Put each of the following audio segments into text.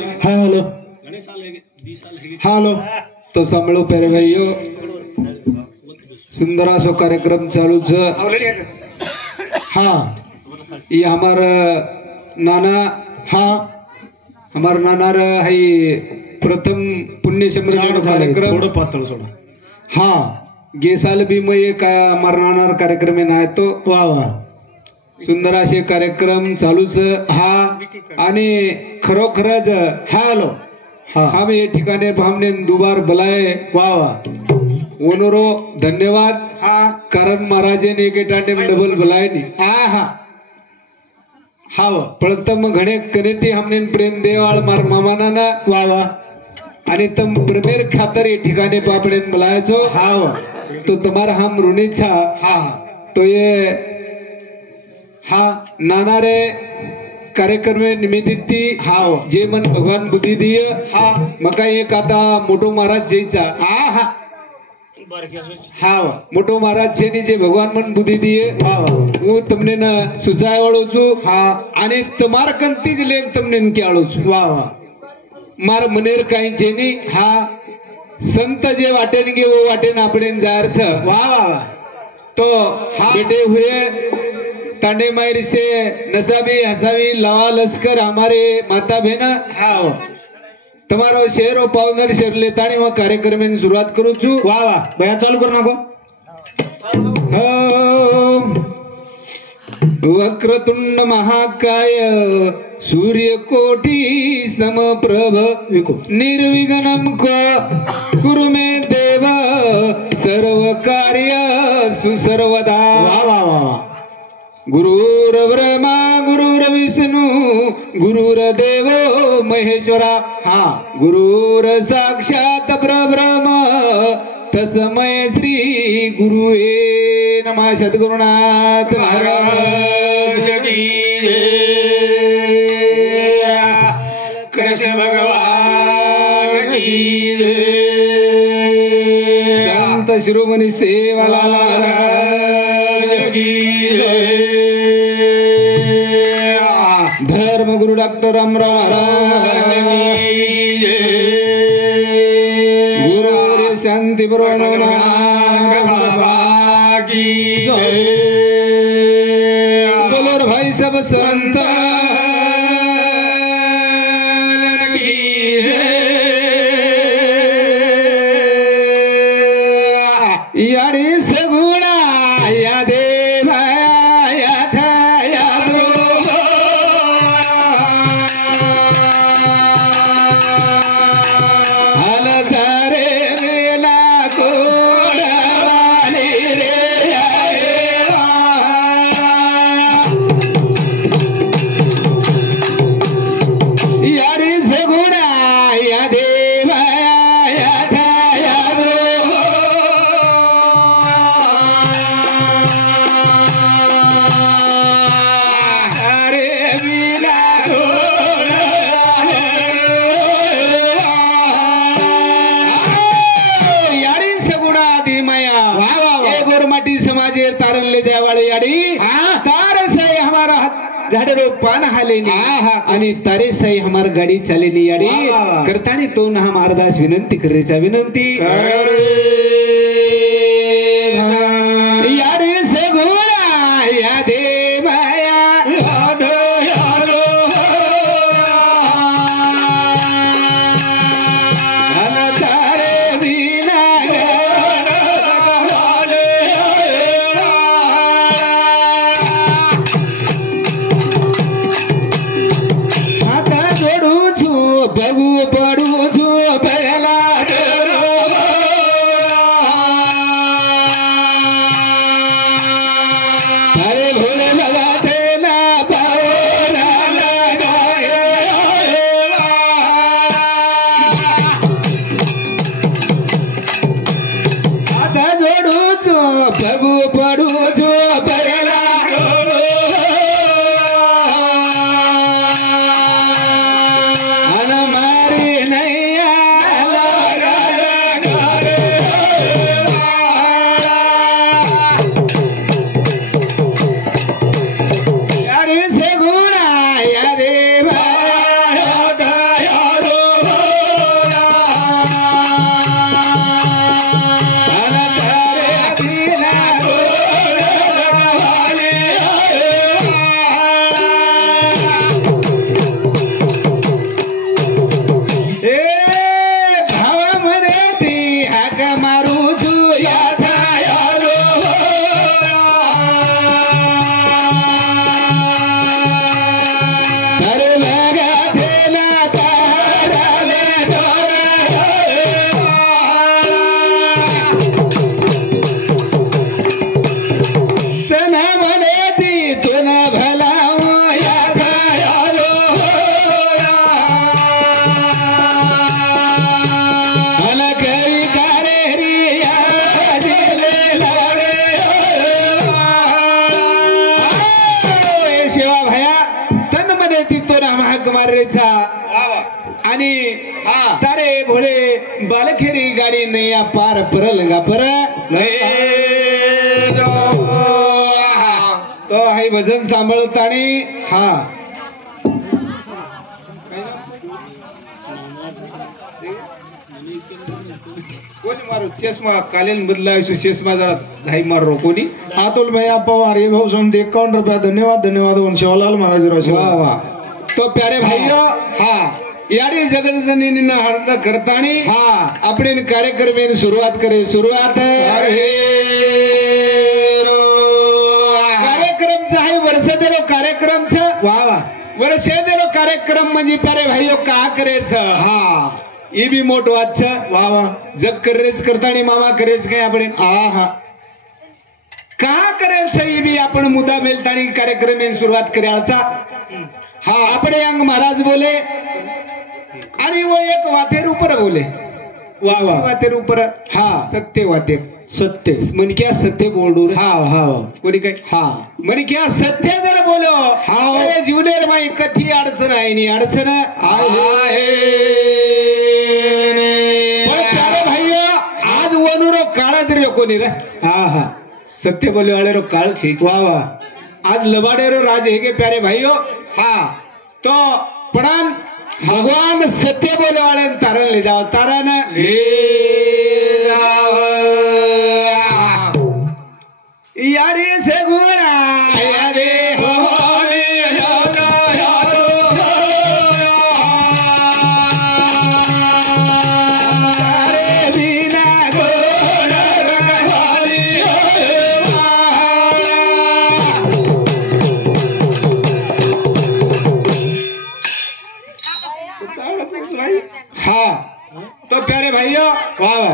Hello hello तो सांभळो प्यारे भाइयों सुंदर सो कार्यक्रम चालू हाँ ये हमारा नाना हाँ हमारा नाना है प्रथम पुण्य समृद्ध कार्यक्रम हाँ गे साल भी मैं ये हमारा नाना कार्यक्रम में ना तो वाह वाह सुंदर असे कार्यक्रम चालूच हा आणि खरोखरच हॅलो हा हम ये ठिकाणे हमने दुबार बुलाए वाह वाह ओनरो धन्यवाद हा कारण महाराजे ने एके टाटे में डबल बुलाए नी हा हा हाव प्रथम घणे कनेती हमने प्रेम देवाळ मार मामाना ना वाह वाह आणि तम प्रेमेर खातर ये ठिकाणे पापणे बुलायचो हाव तो तुम्हारा हम ऋणीचा हा तो ये हा नाना रे कार्यक्रम में निमित्ती हाव जे मन भगवान बुद्धी दिय हा मका एक आता मोठो महाराज जयचा हा हाव मोठो महाराज जेनी जे भगवान मन बुद्धी दिय हाव वो तुमने न सुचाय वाळो छु हा आणि तमार कंती जे लेन तुमने न क्याळो छु वाह वाह मार मनेर काही जेनी हा संत जे वाटेन गे वो वाटेन आपणे जारछ वाह वाह वाह तो हा बेटे हुए तांडे मायरी से नसाबी हसावी लवा लश्कर हमारे माता बहना हाँ तुम्हारा शेर और पावनर शेर लेतानी वहाँ कार्यक्रम में शुरुआत करूँ चु वाह वाह भैया चालू करना को वक्रतुंड महाकाय सूर्यकोटि समप्रभ निर्विघ्नं कुरु मे देव सर्व कार्य सुसर्वदा वाह वाह वाह गुरुर ब्रह्मा गुरुर विष्णु गुरुर देवो महेश्वरा हा गुरुर साक्षात परब्रह्म तस्मै श्री गुरुवे नमः सद्गुरुनाथ महाराज की कृष्ण भगवान की संत शिरोमणि सेवालाल महाराज की धर्म गुरु डॉक्टर रामराव गुरु शांति बोलो भाई सब संत यारी सगुणा या देवा झाडरो पान हालेनी आणि तारे साई हमार गाडी चालेनी याडी करतानी तो ना महाराज विनंती करेचा विनंती यारे सगोळा या देवाया बगू पडू छो पहला आणि तारे भोळे बालखेरी गाडी नैया पार परलंगा पर तो हाय भजन सांभाळतानी कोणी मारो चष्मा कालेन बदला चष्मा जरा घाई मारो कोणी अतुल भैया पवार ये भाऊ सम 51 रुपया धन्यवाद धन्यवाद शिवलाल महाराज वाह वाह तो प्यारे भाइयों यारी जगत जननी हरद करतानी अपने कार्यक्रम सुरुवात करे सुरुवात कार्यक्रम आहे वर्षदेरो कार्यक्रम वाह वाह वर्षदेरो कार्यक्रम म्हणजे प्यारे भाइयों का करायचं ये बी मोठ वाच वाह वाह जग करेच करतानी मामा करेच काय आपण का करायचं ये बी आपण मुद्दा मेलतानी कार्यक्रम सुरुवात करायचा आपले अंग महाराज बोले आणि वो एक वातेर ऊपर बोले वाह वाह वातेर ऊपर सत्य वाते सत्य मन क्या सत्य बोलू कोणी काय मन क्या सत्य जर बोलो जीवनेर माई कथी अडचण आहे नी अडचण आहे भाइयो आज वनुरो काळा तरी कोणी रे सत्य बोले वाले रो काळ छे वाह वाह आज लबाडेरो राज है के प्यारे भाइयों तो प्रणाम भगवान सत्य बोले वाले तारण ले जाओ तारण ले जाओ यारी से गुना यारे हो तो प्यारे भाइयों वाह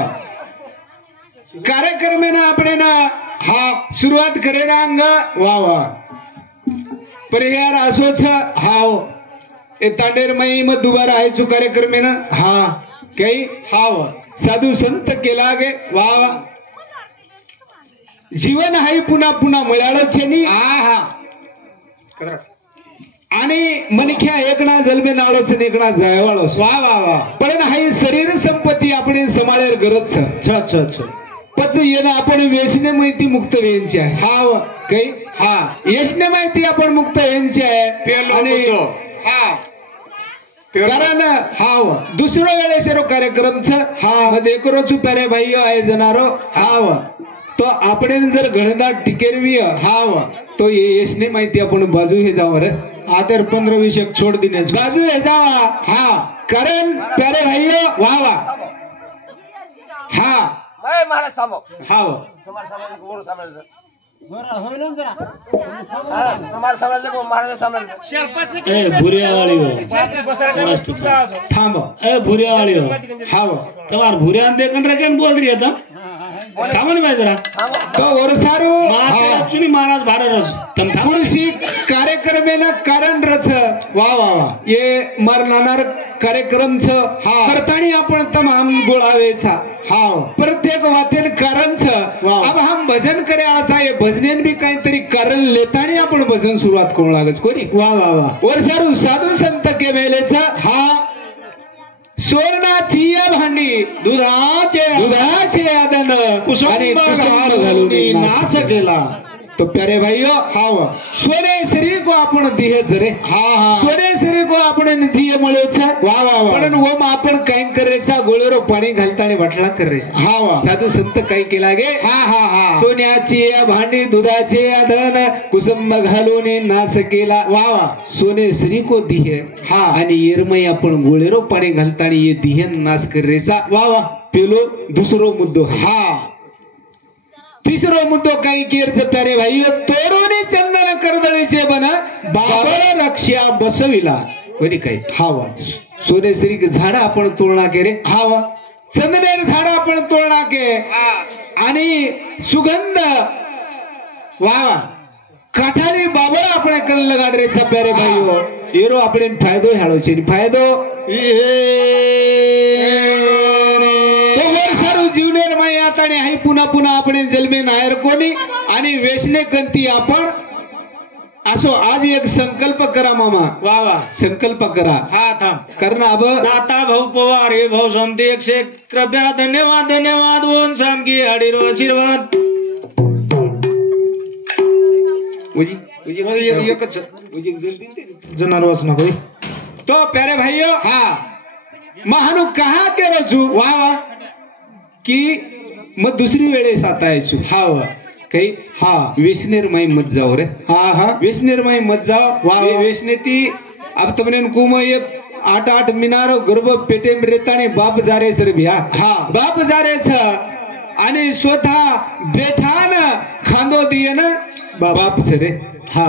कार्यक्रम में ना अपने ना शुरुआत करे रंग वाह वाह परिहार असोच ए तांडेर मई मग दुबारा आहे चु कार्यक्रम में ना काही साधू संत केला गे वाह वाह जीवन हाई पुन्हा पुन्हा मिळालं छेनी आणि मनख्या एकणा जलमे नाळोस एकणा जयवाळोस वाह वाह वाह पण हाई शरीर संपत्ती आपण समाळेर गरज छ पच येणं आपण व्यसने माहिती मुक्त वेंची आहे काही व्यसने माहिती आपण मुक्त वेंची आहे आणि कारण दुसऱ्या वेळेस कार्यक्रम मध्ये एक रोज प्यारे भाई आहे जनारो तो आपण जर घणदाट टिकेरवी तो येसने माहिती आपण बाजू हे जावर आतर 15-20 एक छोड़ देण्याची बाजू हे जावा कारण प्यारे भाइयों वाह वाह महाराज थांबो तुम्हारे समाज को समाज गोरा होइलो जरा तुम्हारे समाज को महाराज समाज ए भुरियावाळी हो थांबो ए भुरियावाळी हो तुम्हार भुरियान देखन रे केन बोल रही है थांबन भाई जरा तो वरसारू मात्र महाराज भारत तम थांबुसी कार्यक्रम में ना कारण रच वाह वाह वाह ये मरनार कार्यक्रम छ करतानी आपण तमाम गोळावेचा प्रत्येक वातेन कारण छ अब हम भजन करे आसा ये भजनेन भी काहीतरी कारण लेतानी आपण भजन सुरुवात करू लागच कोणी वाह वाह वाह वरसारू साधू संत के मेलेच सुवर्णाची भांडी दुधाचे आदन कुसुम घालून नाश केला तो प्यारे भाइयों सोने शरीर को आपण दिहे जरे सोने शरीर को आपण दिये मळेचा वाह वाह पण ओम आपण काय करायचा गोळेरो पाणी घालताना वाटला करायचा साधू संत काय केला गे सोन्याची भांडी दुधाचे आधन कुसुम घालून नाश केला वाह वाह सोने शरीर को दिहे आणि येरमय आपण गोळेरो पाणी घालताना ये दिहे नाश करायचा वाह वाह पेलो दुसरो मुद्दो तिसरो मुद्दो काही केरच प्यारे भाई तोडून चंदन कर्दळीचे बन बाबा रक्षा बसविला कोणी काही सोनेश्वरी झाड आपण तोडणा के रे चंदनेर झाड आपण तोडणा के आणि सुगंध वावा काठाली बाबा आपण कल लगाडरेचा प्यारे भाई येरो आपण फायदो हाडो छे फायदो जीवनेर माई आता पुन्हा पुन्हा आपण जन्मे नायर कोणी आणि वेसने कंती आपण असो आज एक संकल्प करा मामा वा वा संकल्प करा हा थांब कारण अब दाता भाऊ पवार हे भाऊ समते 100 कृपया धन्यवाद धन्यवाद ओन सामकी अडीरो आशीर्वाद एकच जनार वाचना भाई तो प्यारे भाइयों हा महानु कहा के रोजू वा वा की मग दुसरी वेळेस आता यायचो हा वा काही हा वेशनेर माई मत जाओ रे हा हा वेशनेर माई मत जाओ वाह, वाह। वेशनेती अब तुमने कुम एक 8 मीनारो गर्भ पेटे में रेतानी बाप जा रे सर भैया हा बाप जा रे छ आणि स्वतः बेठान खांदो दिए ना बाप सरे हा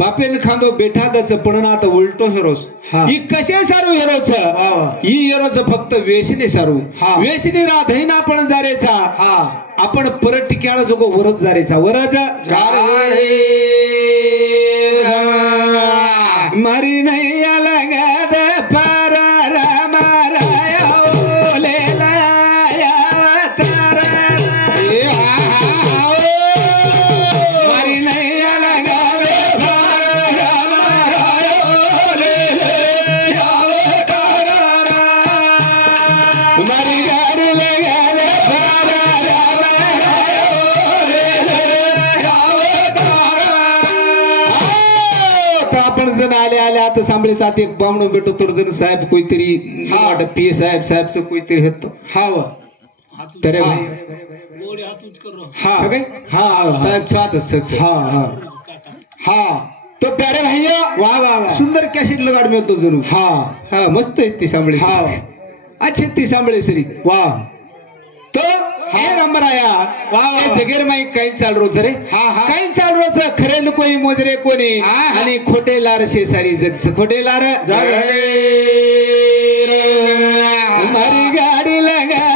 बापेन खांदो बेठा दच पण आता उलटो हेरोस हा. ही कशे सारू हेरोच वाह, वाह. ही हेरोच फक्त वेशने सारू हा. वेशने राधईना आपण जारेचा हा आपण परत टिक्याला जोगो वरच जारेचा वरच मारी नाही आला गाद पार रामाराया ओलेला या तारा मारी नाही आला गाद पार रामाराया ओलेला या तारा मारी गाडी लगाले पार आपण जण आले आले आता सांभळीचा आता एक बामणो भेटो तर जण साहेब कोणतरी हा. पी साहेब साहेबचं कोणतरी हेतो हा वा तरे हा. गोडी हात उच करो हा सगळे हा साहेब साथ हा हा हा तो प्यारे भैया वा वा वा सुंदर कॅसेट लगाड मिळतो जरूर हा हा मस्त आहे ती सांभळी हा अच्छी ती सांभळी सरी वा तो हे नंबर आया वा, वा. हे जगेर माई काही चाल रोज रे हा, हा. काही चाल रोज खरे कोणी मोजरे कोणी हा, हा. आणि खोटे लार शेसारी जगच खोटे लार मारी गाडी लगा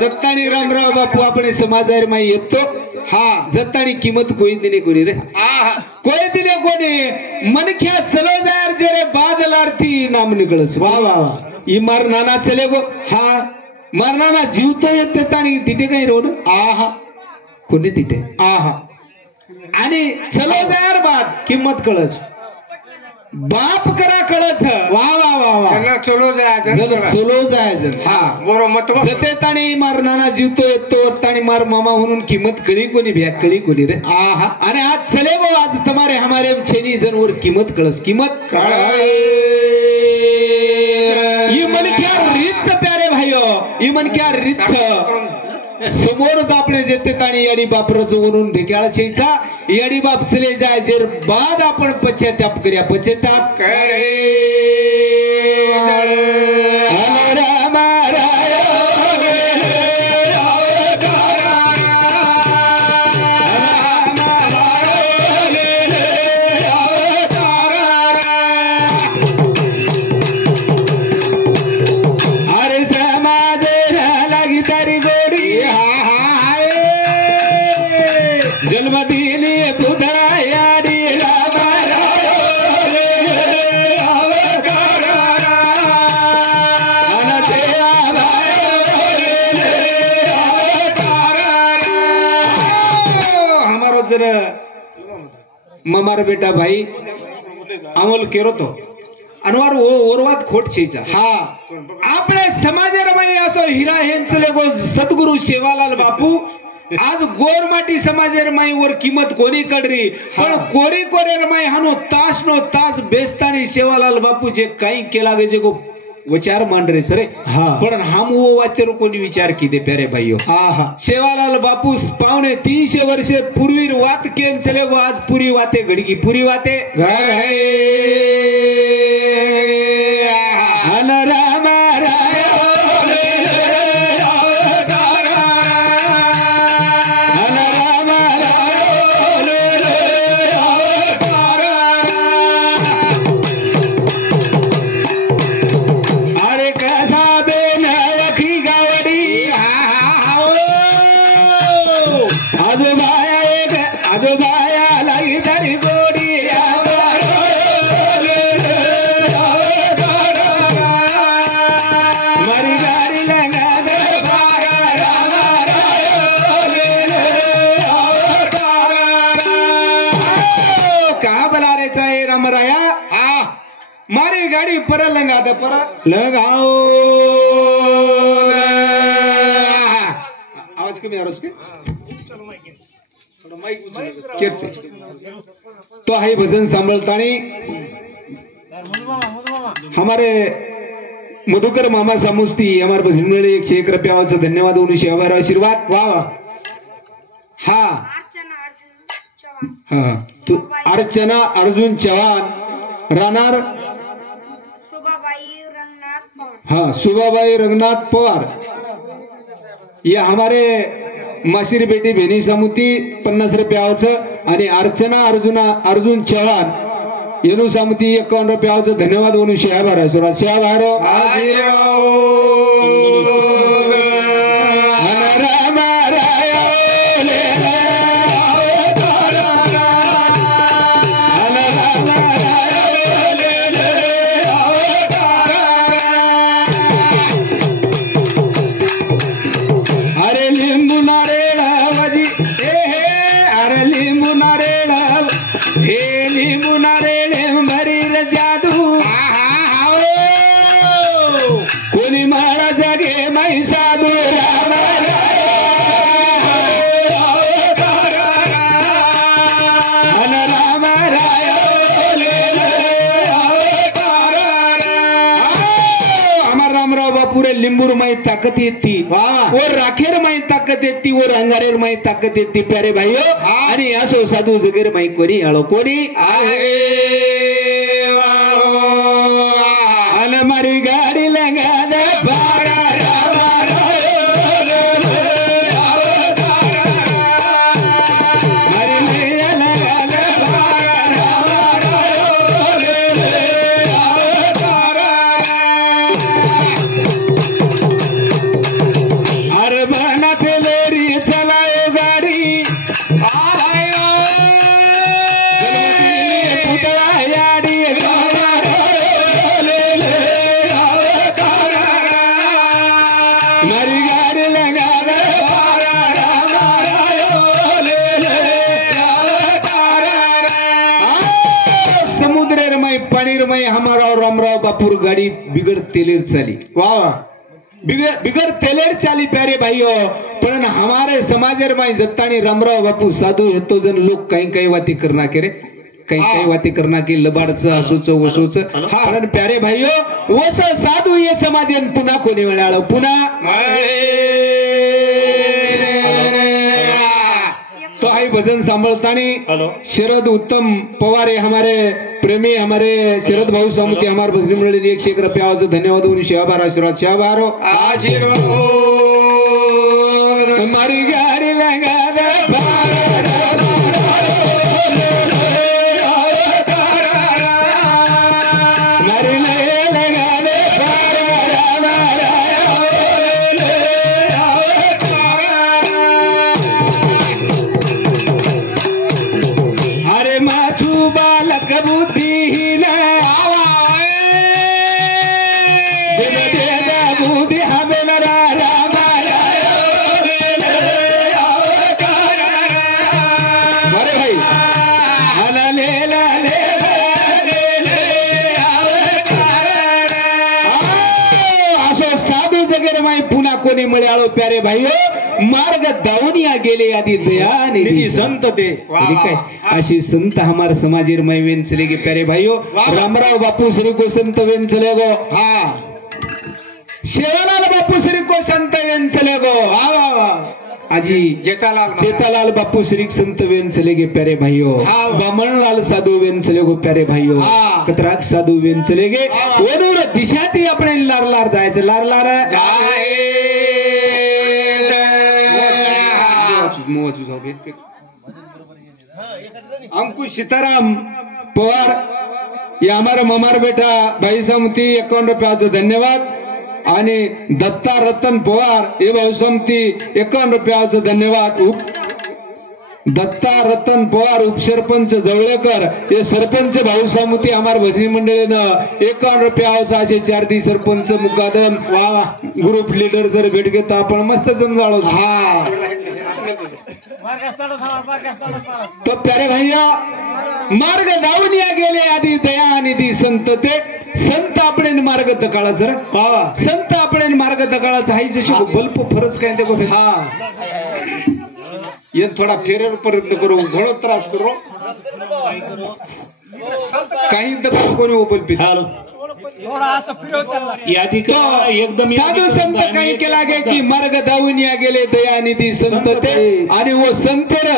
जगतानी रामराव बापू आपण समाजावर माई येतो हा जगतानी किंमत कोई दिने कोणी रे हा कोई दिने कोणी मनख्या चलो जार जरे बादलार्थी नाम निकळस वा वा वा ई मार नाना चले गो हा मारनाना जीवतो येते आणि तिथे काही रोड आहा कोणी तिथे आहा आणि चलो जार बाद किंमत कळच बाप करा कळच वा वा वा वा चलो जल चलो जायचं हा बरो मत जते ताणी मार नाना जीवतो येतो ताणी मार मामा म्हणून किंमत कळी कोणी भ्या कळी कोणी रे आहा आणि आज चले वो आज तुम्हारे हमारे छेनी जनवर किंमत कळस किंमत ये मन क्या रीत प्यारे भाइयो ये मन क्या रीत समोरच आपले जेते ताणी याडी बापरच वरून ढेक्याळ छेचा याडी बाप चले जाय जर बाद आपण पश्चाताप कर्या पश्चाताप करे ममार बेटा भाई अमोल केरो तो अनवार वो ओरवात खोट छेचा हा आपले समाजेर माई असो हिरा हेंचले गो सद्गुरु सेवालाल बापू आज गोरमाटी समाजेर माई वर किंमत कोणी कडरी पण कोरी कोरेर माई हानो तास नो तास बेस्तानी सेवालाल बापू जे काही केला गे जे गो विचार मांडरे सरे हा पण हम वो वातेरो कोणी विचार की दे प्यारे भाइयों आहा सेवालाल बापू पावणे 300 वर्षे पूर्वी वात केन चले गो आज पुरी वाते घडगी पुरी वाते घर हन रामा राय हन रामा राय मारी गाड़ी पर लंगा दे पर लगाओ आवाज कमी आ रहा उसके केरचे तो हाई भजन सांभळतानी हमारे मधुकर मामा सामुस्ती हमारे भजन मंडळी 101 रुपयाचा धन्यवाद उनुशी आभार आशीर्वाद वा वा हा हा तू अर्चना अर्जुन चव्हाण राहणार हाँ सुबाबाई रंगनाथ पवार ये हमारे मासिर बेटी बेनी सामुती 50 रुपयाचं आणि अर्चना अर्जुन चव्हाण येनु सामुती 51 रुपयाचं धन्यवाद म्हणून शेआभार आहे सुरा शेआभार लिंबूर माई ताकत येती और राखेर माई ताकत येती और अंगारेर माई ताकत येती प्यारे भाईओ आणि असो साधू जगेर माई कोणी आलो कोणी आला मारी गाडी लंगा दे हमारा रामराव बापूर गाड़ी बिगर तेलेर चाली वाह बिगर तेलेर चाली प्यारे भाईओ पण हमारे समाजर माई जत्तानी रामराव बापू साधू हेतो जन लोग काही वाती करना के रे काही वाती करना की लबाडच असोच वसोच पण प्यारे भाईओ वस साधू ये समाजन पुन्हा कोणी मिळालं पुन्हा तो हाई भजन सांभळतानी शरद उत्तम पवार हमारे प्रेमी हमारे शरद भाऊ सामुती हमारे भजनी मंडळी 101 रुपयाचं धन्यवाद म्हणून शेआभार आशीर्वाद शेआभार हमारी गाड़ी लगा दे कोणी मिळालो प्यारे भाईओ मार्ग दावनिया गेले आदि दया निधि संत ते काय अशी संत हमार समाजीर मै वेन चले गे प्यारे भाईओ रामराव बापू श्री को संत वेन चले गो हा शेवालाल बापू श्री को संत वेन चले गो वाह वाह वाह आजी जेतालाल बापू श्री संत वेन चले गे प्यारे भाईओ बामणलाल साधु वेन चले गो प्यारे भाईओ कतराक साधु वेन चले गे वनूर दिशाती अपने लार लार जायचं लार लार अंकुश सीताराम पवार ये हमारा ममार बेटा भाई सामती 51 रुपयाचं धन्यवाद आणि दत्ता रतन पवार ये भाऊ सामती 51 रुपयाचं धन्यवाद दत्ता रतन पवार उपसरपंच जवळेकर ये सरपंच भाऊ सामुती हमार भजनी मंडळीनं 51 रुपयाचं असे 4 दी सरपंच मुकादम वा ग्रुप लीडर जर भेट घेता आपण मस्त जमजाळो हा तो प्यारे भैया मार्ग दावनिया गेले आदि दया निधी संत ते दकाळाचं रे. वा संत आपण मार्ग दकाळाचा आहे जशी बल्प फरच काय ते बघ. हा ये थोडा फेरेर प्रयत्न करू घणो त्रास करू काही दकाळ कोणी ओपल पी हॅलो या ठिकाणी एकदम साधू संत काही केला गे की मार्ग धावून या गेले दयानिधी संत ते आणि वो संतेर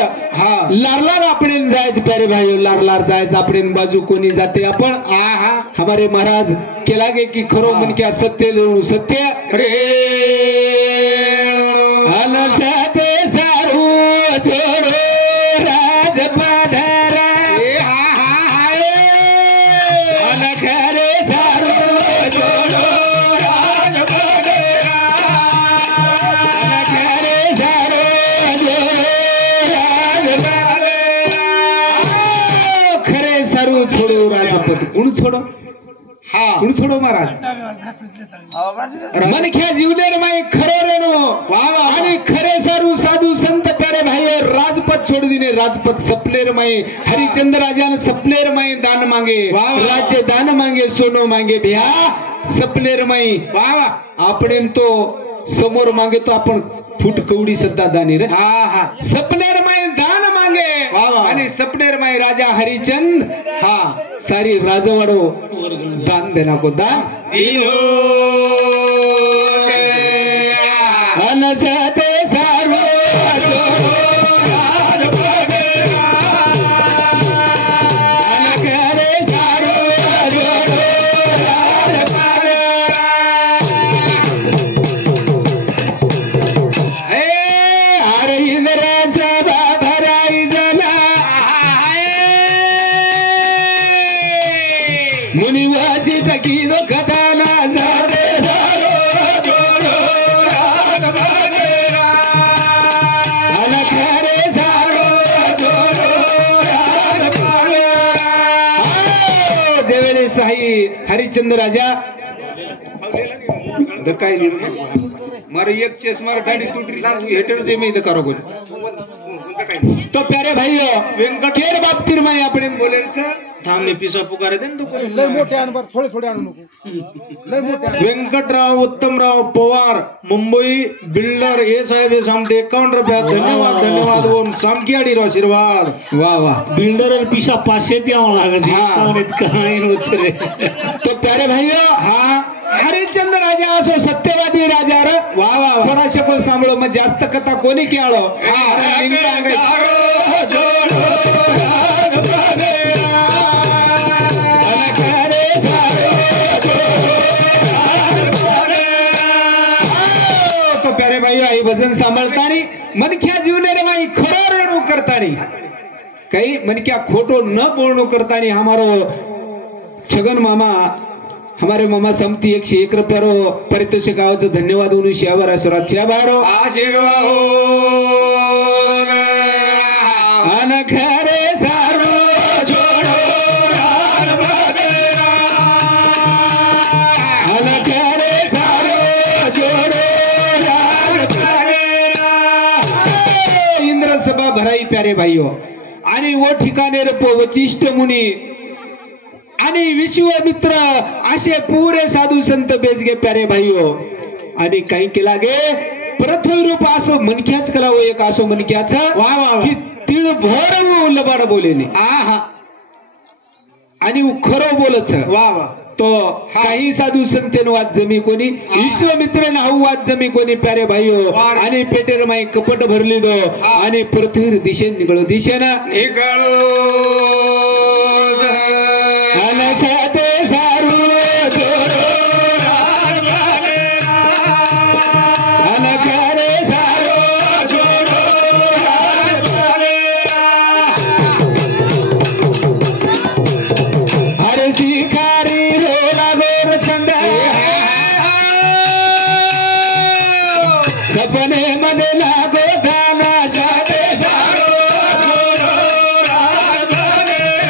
लारलार आपण जायचं प्यारे भाई लारलार जायचं आपण बाजू कोणी जाते आपण हमारे महाराज केला गे की खरो मन क्या सत्य सत्य रे अनसते सारू छोडो राज पधारा अनखरे सारू छोडो राज पधारा अनखरे सारू छोडो राज पधारा खरे सारू छोडो राजपद कोण छोडो कुण छोडो महाराज मनख्या जीवनेर माई खरो रेणो आणि खरे सारू साधू संत प्यारे भाई राजपथ छोड़ दिने राजपथ सपनेर माई हरिचंद्र राजान सपनेर माई दान मांगे राज्य दान मांगे सोनो मांगे भ्या सपनेर माई आपण तो समोर मागे तो आपण फूट कवडी सद्दा दानी रे सपनेर माई दान मांगे आणि सपनेर माई राजा हरिचंद सारी राजवाडो दान देना को दान अनसते सारू मुनिवासी टकीनो खताना जादे जेवेळे साई हरिचंद्र राजा दकाई मारे एक चेस मार गाड़ी टूटी हेटर दे में दकारो को तो प्यारे भाइयों वेंकटेर बाबतीर में आपण बोले थांबने पिसा पुकारे दे तो लय मोठे आणबर थोडे थोडे आणू नको लय मोठे व्यंकटराव उत्तमराव पवार मुंबई बिल्डर हे साहेब सामते 51 रुपया धन्यवाद धन्यवाद ओम सामकीआडी आशीर्वाद वाह वाह बिल्डर पिसा 500 द्यावं लागत काय रे तो प्यारे भाइयों हरिचंद्र राजा असो सत्यवादी राजा रे वाह वाह थोड़ा शको सांभळो मग जास्त कथा कोणी केळो तो प्यारे भाइयों आई भजन सांभाळतानी मनख्या जीवने माई खरो रेणू करतानी काही मनख्या खोटो न बोलणो करतानी हमारो छगन मामा हमारे मामा समती 101 रुपयारो पारितोषिक गावचं धन्यवाद उनु शियावर आशीर्वाद शियाबारो आशीर्वाद अनखरे सारू छोडो राज बगेरा अनखरे सारू छोडो राज बगेरा इंद्र सभा भराई प्यारे भाइयों आणि वो ठिकाणे रे वचिष्ठ मुनी आणि विश्वामित्र असे पुरे साधू संत बेजगे प्यारे भाइयों आणि काही केला गे प्रथम रूप असो मनक्याच कला हो एक असो मनक्याचा की तिळ भोर लबाड बोलेने आणि खरो बोलच वा वा तो काही साधू संतेन वाद जमी कोणी विश्वामित्र नाऊ वाद जमी कोणी प्यारे भाइयों आणि पेटेर माई कपट भरली दो आणि पृथ्वी दिशेन निघळो दिशेनं निघळो अनसते सारू छोडो राज बगेरा अनखरे सारू छोडो राज बगेरा हरे शिकारी रोला गोर संगा सपने मध्ये लागो धाना साधे सारू छोडो राज बगेरा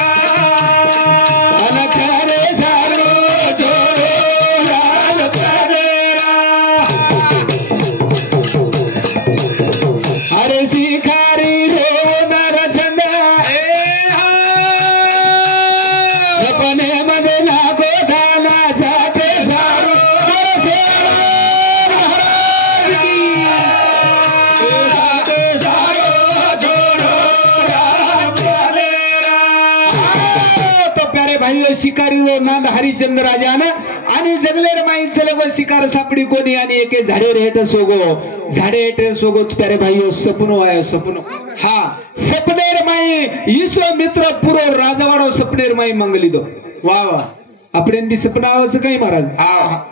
हरिश्चंद्र राजानं आणि जंगलेर माई चले व शिकार सापडी कोणी आणि एके झाडे रेट सोगो प्यारे भाई सपनो आयो सपनो हा सपनेर माई ईसो मित्र पुरो राजवाडो सपनेर माई मंगली दो वा वा आपण बी सपना आवाच काही महाराज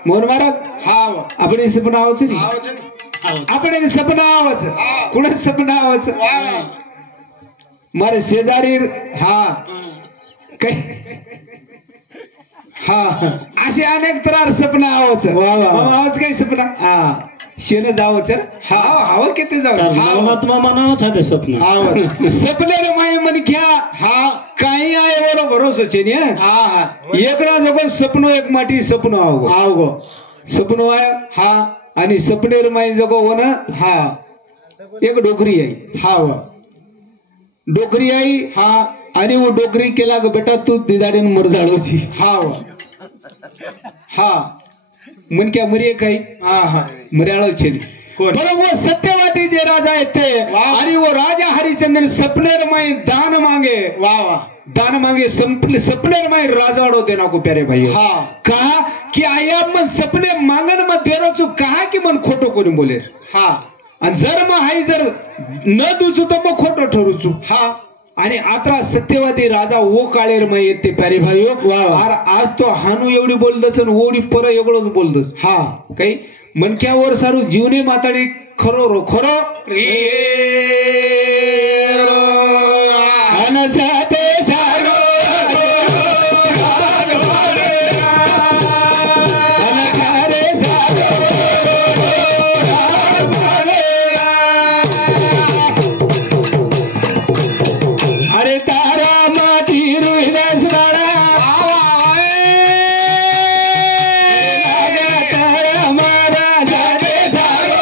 मोहन महाराज हा आपण सपना आवाच नाही आपण सपना आवाच कुणा सपना आवाच मारे शेजारी हा काही हा असे अनेक तरार सपना आवाच आवाज काही सपना हा शेन जावच हा हवं किती जाऊ परमात्मा म्हणावंच आहे ते स्वप्न सपने माय मन घ्या हा काही आहे बरो भरोसा छे ने हा एकड़ा जगो सपनो एक माटी सपनो आवगो सपनो आया हा आणि सपनेर माई जगो वन हा एक डोकरी आई हा डोकरी आई हा आणि वो डोकरी केला ग बेटा तू दिदाडीन मर जाळोची हा हा मन क्या मरिये काही हा हा मर्याळो छे कोण बरो वो सत्यवादी जे राजा येते आणि वो राजा हरिचंद्र सपनेर माई दान मांगे वा वा दान मांगे सपनेर माई राजवाड़ो देना को प्यारे भाई हाँ कहा कि आया मन सपने मांगन मत दे रो कहा कि मन खोटो कोणी बोले हा आणि जर मग हाई जर न दुचू तर मग खोटो ठरूचू हा आणि आता सत्यवादी राजा वो काळेर मै येते प्यारे भाई आज तो हानू एवढी बोलदस ओढी पर एवढंच बोलदस हा काही मनक्यावर सारू जीवने माताडी खरो रो खरो अनसाते सारो अरे तारा माती रुहिदास बाळा तारा मारा साथे सारो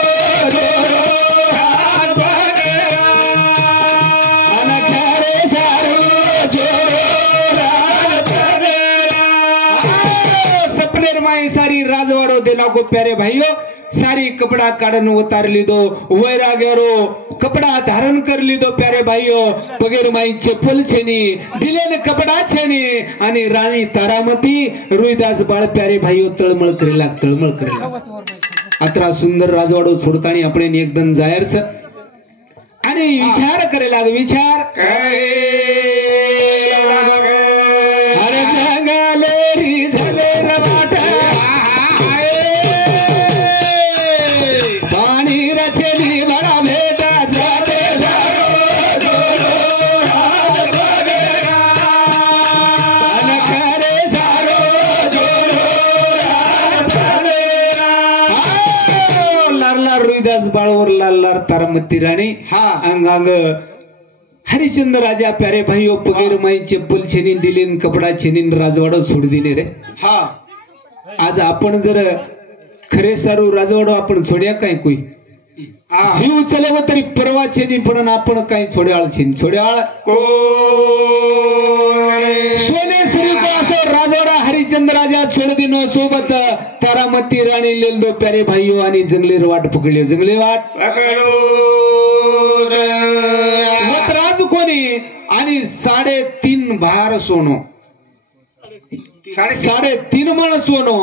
अनखारे सारो सपनेर माई सारी राजवाड़ो देना को प्यारे भाइयों सारी कपड़ा काढन उतारली दो वैराग्यारो कपड़ा धारण कर ली दो प्यारे भाइयों पगेर माई चप्पल छेनी दिलेन कपड़ा छेनी आणि राणी तारामती रुईदास बाळ प्यारे भाइयों तळमळ करेला अत्रा सुंदर राजवाडो सोडतानी आपण एकदम जायरच आणि विचार करेला विचार अरे जंगले री झाले वाटा पाणी रचेली बडा भेटा साथे सारो अनखरे सारो लारलार रुईदास बाळवर लाललार तारामती राणी हा अंगांग हरिश्चंद्र राजा प्यारे भाइयों पगेर माई चप्पल छेनीन दिलीन कपडा छेनीन राजवाडो सोड दिले रे हा आज आपण जर खरे सारू राजवाडो आपण छोड्या काय कोई जीव चलेव तरी परवा छेनी पण आपण काही छोड्याळ छेनी छोड्याळ सोने श्री को असो राजवाडा हरिश्चंद्र राजा छोड दिनो सोबत तारामती राणी लेलदो प्यारे भाइयों आणि जंगलेर वाट पकडली जंगले वाट राजू कोणी आणि 3.5 भार सोनो 3.5 मण सोनो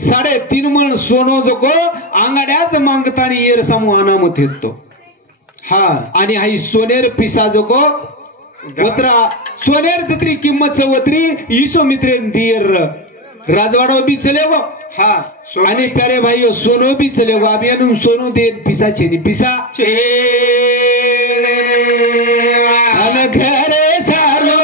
3.5 मण सोनो जो आंगाड्याच मागतानी येर समूह अनामत येतो हा आणि हाई सोनेर पिसा जो को वत्रा सोनेर जत्री किंमत वत्री ईसो मित्रे दियर राजवाडो भी चलेगो हा आणि प्यारे भाई सोनो भी चलेगो अभी अनु सोनो दे पिसा छेनी पिसा घरे सारो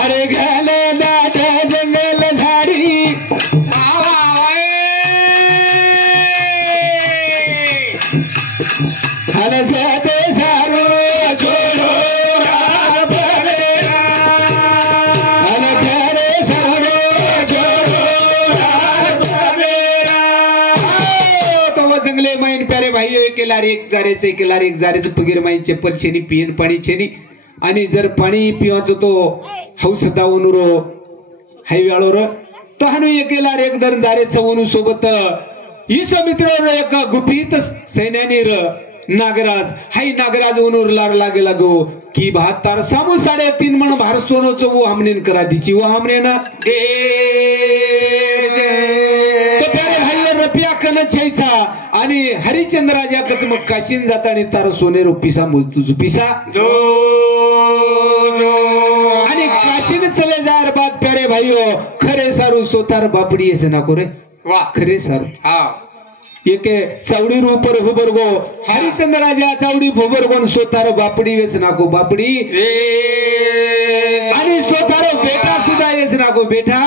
अरे घाले दादा जंगल झाडी हलसते सारो जंगले माइन प्यारे भाइयों एक जारेचं पगीर माई चप्पल छेनी पियन पाणी छेनी आणि जर पाणी पिवायचं तो हौस दावून रो हायव्याळो र तो हानु एकेला एक दर जारे चवनु सोबत विश्वामित्र एक गुपित सैन्यानी नागराज हाई नागराज ओनूर लार लागे लागो की 72 सामू 3.5 मन भार सोनोच वो हमने करा दीची वो हमने ना तो प्यारे भाई रुपया कन छायचा आणि हरिचंद्र राजा कच मग काशीन जातानी तार सोनेरो पिसा मोजतुज पिसा आणि काशीन चले जार बाद प्यारे भाईओ खरे सारू सोतार बापडी येसे ना को रे वाह खरे सारू हा एके चावडी रूपर हुबरगो हरिचंद्र राजा चावडी हुबरगोन सोतारो बापडी वेच नाको बापडी आणि सोतारो बेटा सुद्धा वेच नाको बेटा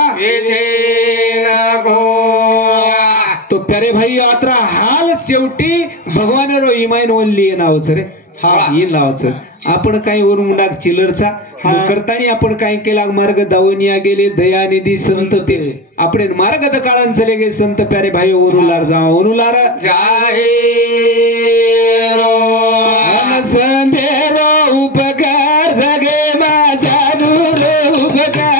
तो प्यारे भाई यात्रा हाल शेवटी भगवानरो इमाइन ओनली नावच रे हा ये नावच आपण काही वरून मुंडाक चिलरचा करतानी आपण काय केला मार्ग दावनिया गेले दयानिधी संत ते आपण मार्ग काळान चले गे संत प्यारे भाई ओनुलार जा ओनुलार जाहे रो संदेरो उपकार जगे माझा दूर उपकार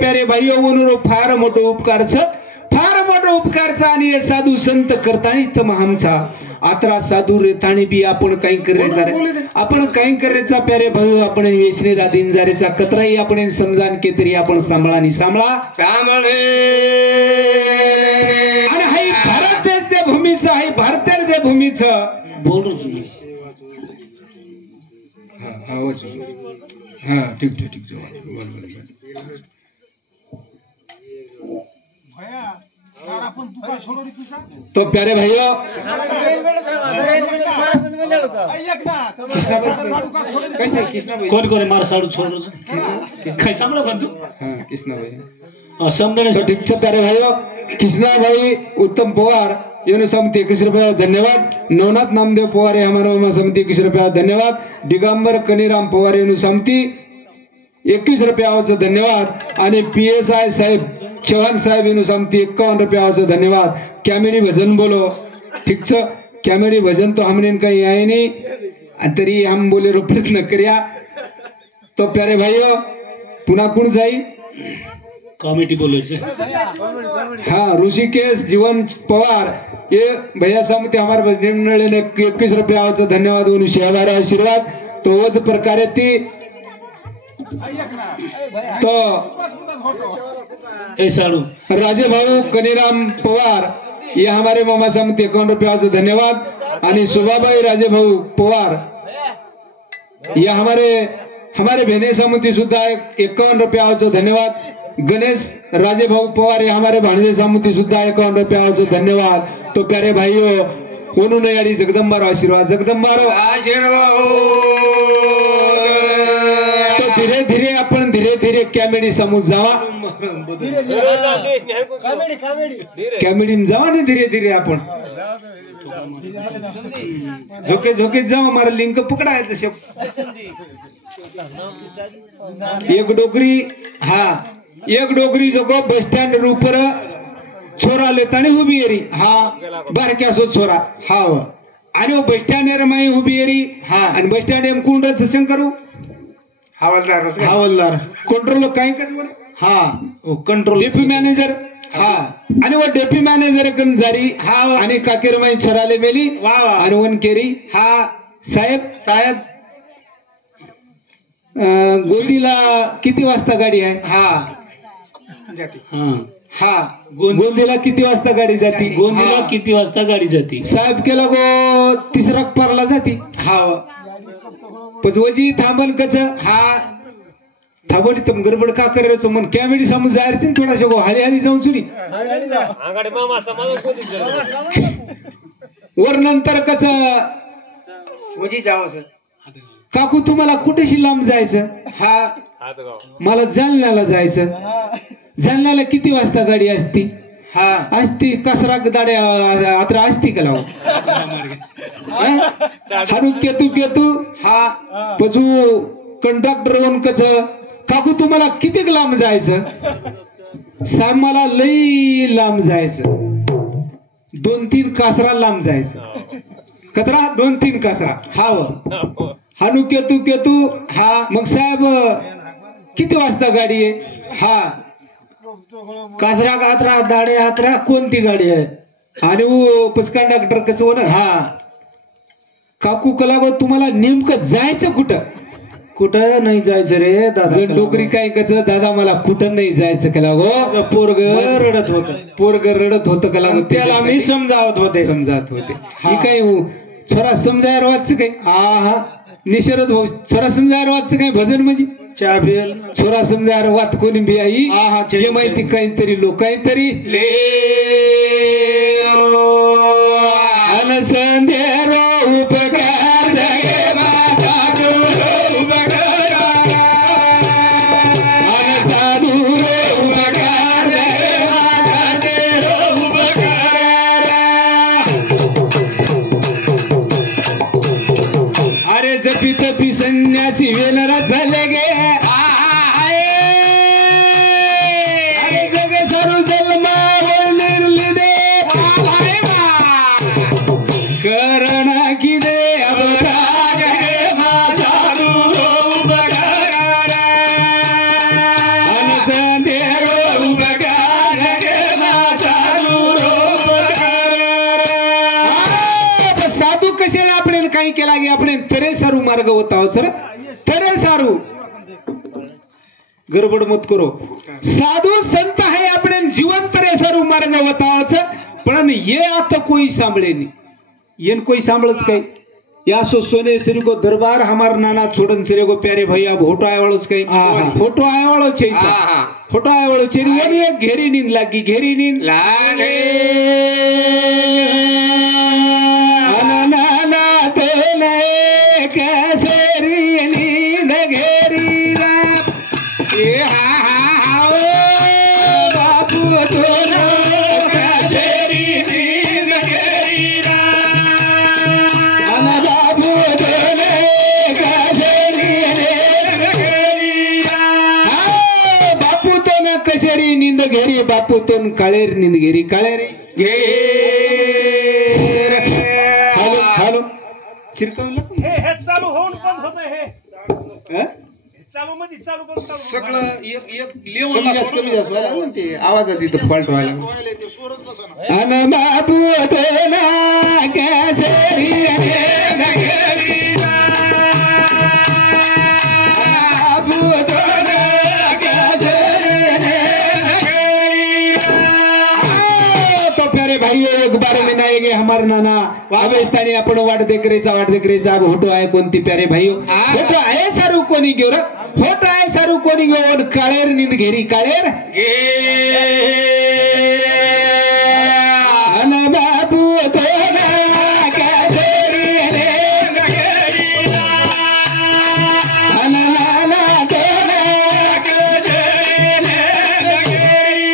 प्यारे भाई ओनुरो फार मोठो उपकारचा आणि साधू संत करतानी तर आमचा आत्रा साधू रेताणी बी आपण काही करायचा रे आपण काही करायचा प्यारे भाऊ आपण वेसने दादीन जारेचा कतराही आपण समजान के तरी आपण सांभाळानी सांभाळा आणि हाई भारत देशच्या भूमीचं हाई भारताच्या भूमीचं बोल हा ठीक ठीक ठीक तो प्यारे भाइयों कोण कोण मार साडू छोड़ काय सांगला बंधू हां कृष्णा भाई समदणे तो ठीक प्यारे भाइयों कृष्णा भाई उत्तम पवार योनो समिति 21 रुपया धन्यवाद नवनाथ नामदेव पवार हमारा समिति 21 रुपया धन्यवाद दिगंबर कनीराम पवार योनो समिति 21 रुपयाचं धन्यवाद आणि PSI साहेब चव्हाण साहेब योनो समिति 51 रुपयाचं धन्यवाद कॅमेडी भजन बोलो ठीक छ कॅमेडी भजन तो हमने कहीं आए नहीं तरी हम बोले रो प्रयत्न करिया तो प्यारे भाइयों पुन्हा कोण जाई कॉमेडी बोले हाँ ऋषिकेश जीवन पवार ये भैया समिति हमारे भजन ने 21 रुपयाचं धन्यवाद उन शेवार आशीर्वाद तो वज प्रकारे ती तो राजे भाऊ कनीराम पवार ये हमारे मामा समिति 51 रुपयाचं धन्यवाद आणि सुभाबाई राजे भाऊ पवार ये हमारे बहने समिति सुद्धा 51 रुपयाचं धन्यवाद गणेश राजे भाऊ पवार ये हमारे भाणजे समिति सुद्धा 51 रुपयाचं धन्यवाद तो प्यारे भाइयों उन्होंने यारी जगदंबारो आशीर्वाद जगदंबारो तो धीरे धीरे अपन धीरे धीरे कॅमेडी समोर जावा कॅमेडी जावा ना धीरे धीरे आपण झोके झोके जाओ हमारा लिंक पकड़ायचं शब्द एक डोगरी हाँ एक डोगरी जगो बस स्टैंड रूपर छोरा लेतानी उभी एरी हाँ बारक्यासो छोरा हाँ आणि बस स्टैंड एर माई उभी एरी हाँ आणि बस स्टैंड एम कोण सत्संग करू हवालदार कंट्रोल काय कर हाँ कंट्रोल डेप्यूटी मॅनेजर हाँ आणि वो डेप्यूटी मॅनेजर कन जारी हाँ आणि काकेर माई छोराले मेली आणि वन केरी हाँ साहेब साहेब गोंदीला किती वाजता गाडी आहे? हा गोंदीला किती वाजता गाडी जाती? गोंदीला किती वाजता गाडी जाते? साहेब केला गो तिसरा पारला जाती. हा पण वजी थांबन कच थांबवली तर गडबड का करायचं मन कॅमेडी समज जायचं ना थोडाशा गो हाली हाली जाऊन चुरी वर नंतर कच काकू तुम्हाला कुठेशी लांब जायचं? मला जालन्याला जायचं. जालन्याला किती वाजता गाडी असती? असती कसरा दाड्या आता असती का लाव हारू केतू केतू पजू कंडक्टर वन कच काकू तुम्हाला किती लांब जायचं? साहेब मला लई लांब जायचं. 2-3 कासरा लांब जायचं. कतरा 2-3 कासरा. हानू केतू केतू मग साहेब किती वाजता गाडी आहे? कासरा कात्रा दाडे हात्रा कोणती गाडी आहे? आणि कंडक्टर कसं हो ना काकू कलागो तुम्हाला नेमकं जायचं कुठं? कुठं नाही जायचं रे दादा. डोकरी काय कच दादा मला कुठं नाही जायचं कलागो. पोरग रडत होत कलागो. त्याला मी समजावत होते. ही काय छोरा समजायला वाचचं काय? हा निशरद भाऊ छोरा समजायला वाचचं काय? भजन म्हणजे चाबेल छोरा समजायला वाच कोणी बी आई हे माहिती काहीतरी लोक काहीतरी संध्यारो उपकार तपी संन्यासी वेलरा झाले गे अरे जग सरू जन्मा निर्ली दे करणा की दे अवतार साधू कशाला आपण काही केला गे आपण तरे सारू मार्ग होता सर तरे सारू गडबड मत करो. साधू संत है अपने जीवन तरे सारू मार्ग होता पण ये आता कोई सांभळे नहीं. येन कोई सांभळच काय या सो सोने सिर को दरबार हमार नाना छोड़न सिरे को प्यारे भैया फोटो आए वालोच कई फोटो आए वालो चाहिए फोटो आए वालो चाहिए वो नहीं घेरी नींद लागी घेरी नींद लागे नाना तो नए कैसेरी नींद घेरी रात ये हा बापू तो कैसेरी नींद घेरी कशेरी निंद घेरी बापू तोन काळेर निंद घेरी काळेरी घेर हॅलो हॅलो चिरकवलं हे चालू होऊन बंद होतं हे चालू मध्ये चालू करून सगळं एक लेवल आवाजात इथं फॉल्ट व्हायला अन बापू तोला कशेरी निंद घेरी भाई एक बार में ना आएंगे हमारे नाना अवेस्तानी आपण वाट देख रेचा फोटो आहे कोणती प्यारे भाईयो फोटो आहे सारू कोणी घेऊ रे फोटो आहे सारू कोणी घेऊ काळेर निंद घेरी काळेर अन बापू तोला कशेरी निंद घेरी अन नाना तोला कशेरी निंद घेरी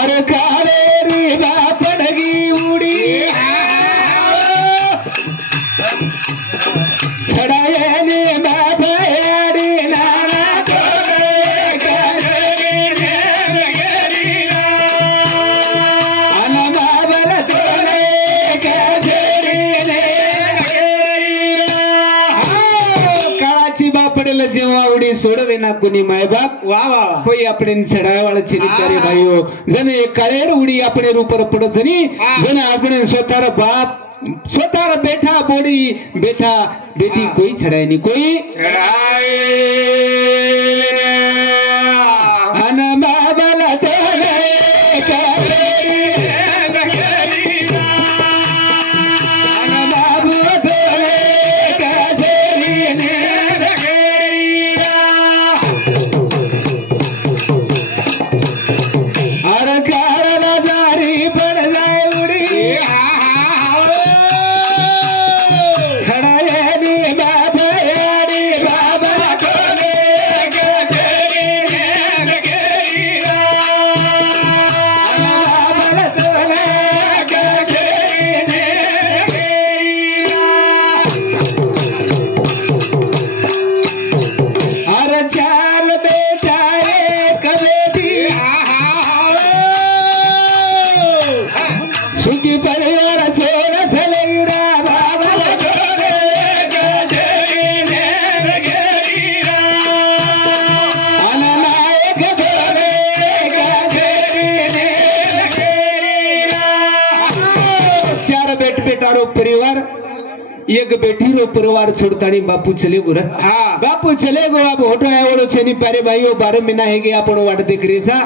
अरे काळेरी बापडगी उडी छडायने बापाडी नाना तोले कशेरी निंद घेरी अन बाबल तोले कशेरी निंद घेरी काळाची बापडेला जेव्हा उडी सोडवे ना कोणी मायबाप वा वा कोई अपने छडायवाळा चिरिकारे भाईयो जने काळेर उडी अपने रूपर पडत जनी जने अपने स्वतःर बाप स्वतः बैठा बोड़ी बैठा बेटी कोई छड़ाए नहीं कोई परिवार एक बेटी रो परिवार छोड़तानी बापू चले गो रे बापू चले गो अब होटो आवडो छेनी पारे भाईओ 12 महिना हे गे आपण वाट देख रेचा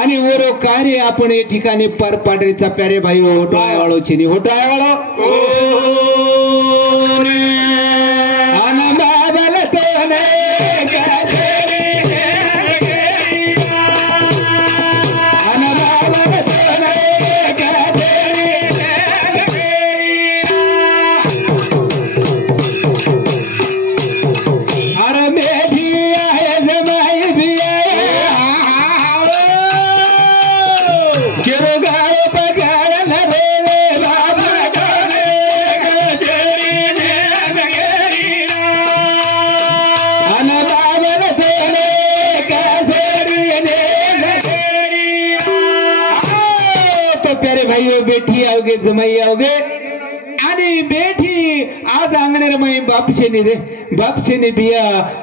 आणि ओरो कार्य आपण या ठिकाणी पार पाडरेचा प्यारे भाईओ होटो आवडो छेनी होटो आवडो आनंद बाबल तोने बेठी आओगे जमाई आओगे आणि बेठी आज आंगणेर मई बापशेनी रे बापशेनी बिया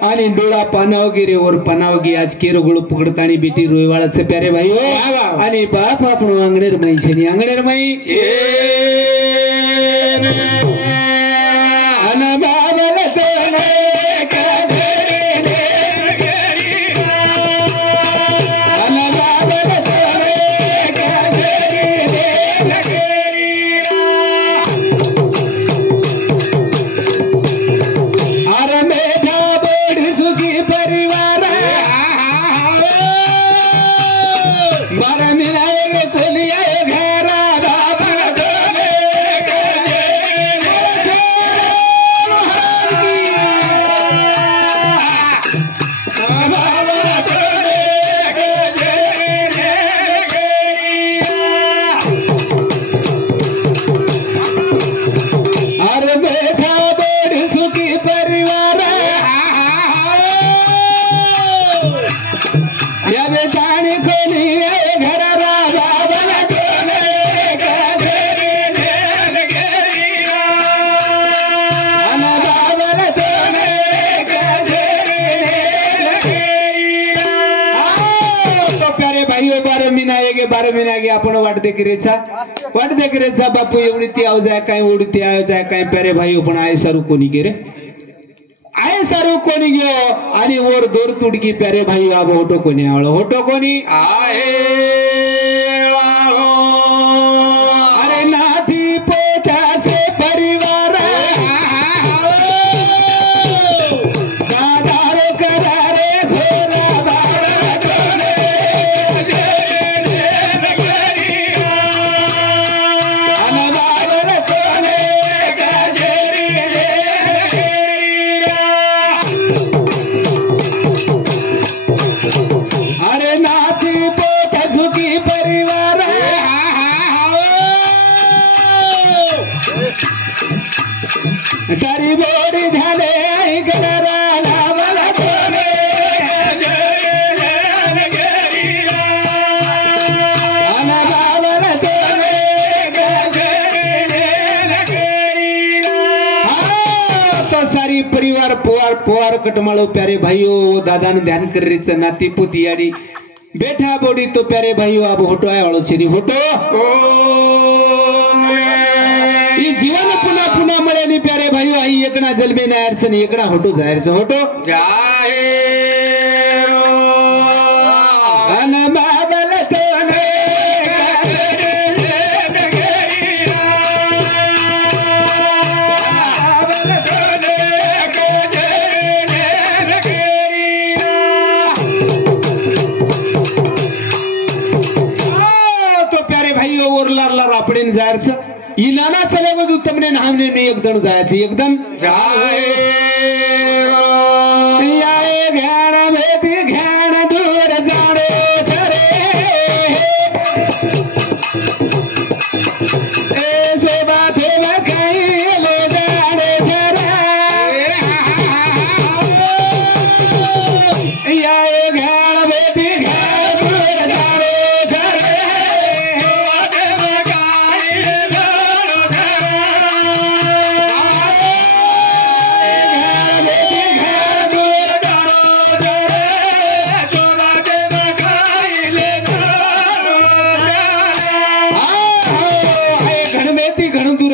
आणि डोळा पानावगे रे और पानावगे आज केरगुळ पकडतानी बेटी रोयवाळाचे प्यारे भाई हो आणि बाप आपण आंगणेर मई छेनी आंगणेर मई अन बाबल तोने आपण वाट देखरेचा बापू एवढी ती आव जाय काय ओढी ती आव जाय काय प्यारे भाई पण आय सारू कोणी गे रे आय सारू कोणी गयो आणि वर दोर तुडगी प्यारे भाई आब होटो कोणी आवळ होटो कोणी आहे अरे नाती पोटासे परिवार दादारो करारे घोरा तारी बोडी झाले आई गडरा लावला कोणे आना लावला कोणे तो सारी परिवार पोवार पोवार कटमाळो प्यारे भाईओ दादान ध्यान करेच नाती पुती याडी बैठा बोडी तो प्यारे भाईओ अब होटो आय वाळो छेनी होटो भाई आई एकणा जलमे नायरचं एकणा होटो जायरचं होटो अन बाबल तोने तो प्यारे भाई ओरलारला रापडेन जायरचं इलाना चले बाजू तमने नामने मी एकदम जायचं एकदम याय घ्याण भेटी घ्याण दूर जाणे सरे ए सोबा ठेवा काही ले जाणे सरे याय घ्याण भेटी घ्याण दूर जाणे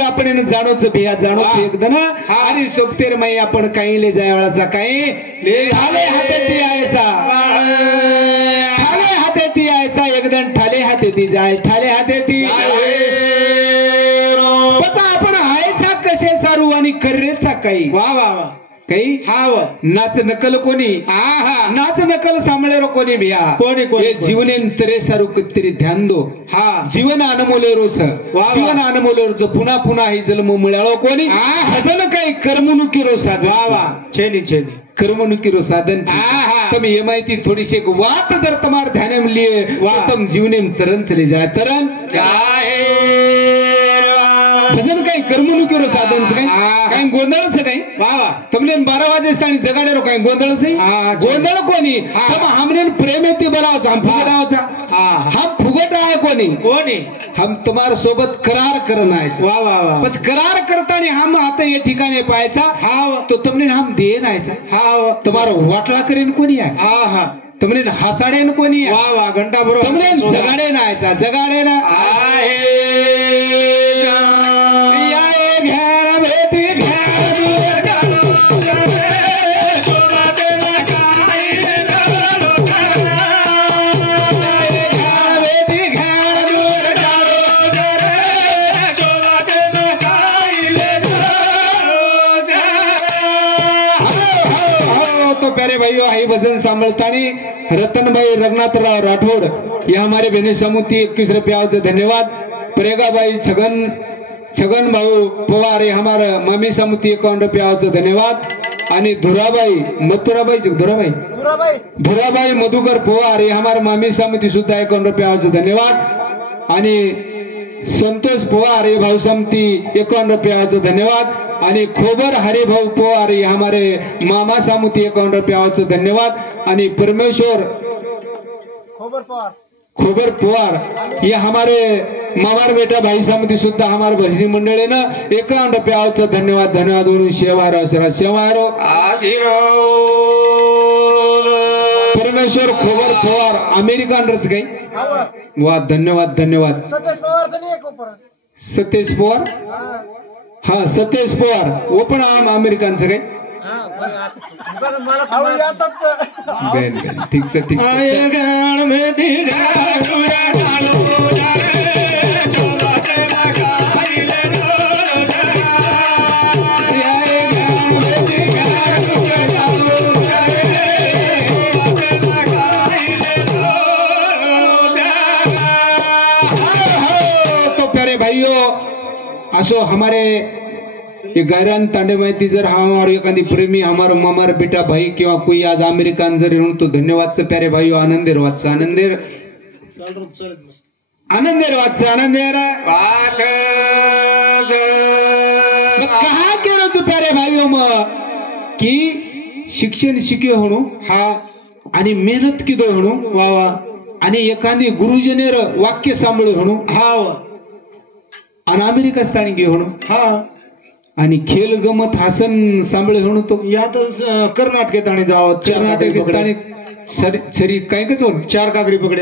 आपण जाणोच भिया जाणोच एकदम आणि सोबतेर माई आपण काही ले जायवाळाचा काही ठाले हातेती यायचा ठाले हातेती यायचा एकदम ठाले हातेती जाय ठाले हातेती पचा आपण हायचा कसे सारू आणि करेचा काही वा वा वा काही हाव नाच नकल कोणी नाच नकल सांभळे कोणी भिया कोणी जीवनेन तरे सारू कत्तरी ध्यान दो जीवन अनमोलेरोच जीवन अनमोलेरोच पुन्हा पुन्हा ही जन्म मिळालो कोणी हसन काही कर्मणुकीरो साधन वा वा छेनी छेनी कर्मणुकीरो साधन तुम्ही ये माहिती थोडीशी एक वात जर तुम्हार ध्यान में लिए तुम जीवने तरन चले जाए तरन भजन काही कर्मणुकीरो साधन से काही गोंधळ से काही तुमने 12 वाजे स्थानी जगाडे रो काही गोंधळ से गोंधळ कोणी तम हमने प्रेम येते बोलावचा हम फुगडावचा हम फुगट आहे कोणी हम तुम्हार सोबत करार करना है वा वा वा बस करार करताना हम आता ये ठिकाणी पाहायचा तो तुमने हम दे नायचा तुम्हारा वाटला करीन कोणी आहे तुमने हसाडेन कोणी आहे वा वा घंटा बरोबर तुमने जगाडे नायचा जगाडे ना प्यारे भाइयों आई भजन सांभळतानी रतनभाई रघुनाथराव राठौड़ ये हमारे बहनी समुति 21 रुपया धन्यवाद प्रेगाबाई छगन भाऊ पवार ये हमारे मामी समुति 51 रुपया धन्यवाद आणि धुराबाई धुराबाई मधुकर पवार ये हमारे मामी समिति सुद्धा 51 रुपया धन्यवाद आणि संतोष पवार ये भाऊ समिति 51 रुपया धन्यवाद आणि खोबर हरिभाऊ पवार ये हमारे मामा समिति 51 रुपया धन्यवाद आणि परमेश्वर खोबर पवार ये हमारे मामार बेटा भाई समिति सुद्धा हमारे भजनी मंडळी ने 51 रुपया धन्यवाद धन्यवाद म्हणून शेवारो परमेश्वर खोबर पवार अमेरिकन रच गई वाह धन्यवाद धन्यवाद सतेश पवार हाँ सतेश पवार वो पण अमेरिकन से गई ठीक से ठीक तो प्यारे भाइयों असो हमारे ये गैरान तांडे माहिती जर हमारे एखादी प्रेमी हमारा मामार बेटा भाई किंवा कोई आज अमेरिकन जर येऊन तो धन्यवाद से प्यारे भाइयों आनंदेर वाचा आनंदेर वाचा आनंदेर कहा के रोज प्यारे भाइयों की शिक्षण शिके होणो आणि मेहनत किदो होणो वा वा आणि एखादी गुरुजनेर वाक्य सांभळे होणो आणि अमेरिका स्थानी गे होणो आणि खेळ गमत हासन सांभळे होणो तो या तर कर्नाटकेत आणि जाव कर्नाटकेत आणि सरी काय कच 4 कागरी पकडे